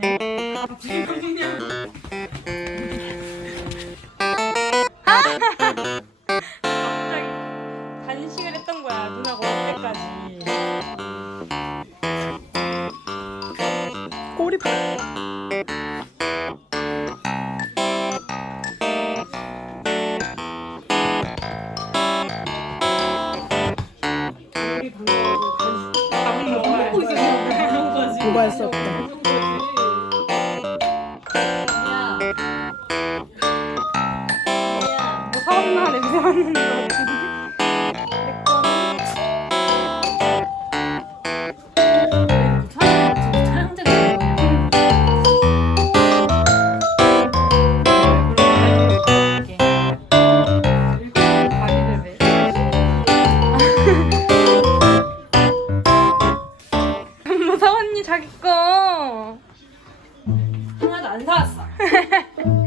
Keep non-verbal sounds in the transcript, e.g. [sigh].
갑자기 단식을 했던 거야 누나가 올 때까지 꼬리 우리 방금 밥은 먹어야 돼 이런 거지 무할 수 없다. 뭐 사왔나 냄새 맡는 거 사왔니 자기 거 안 사왔어. [laughs]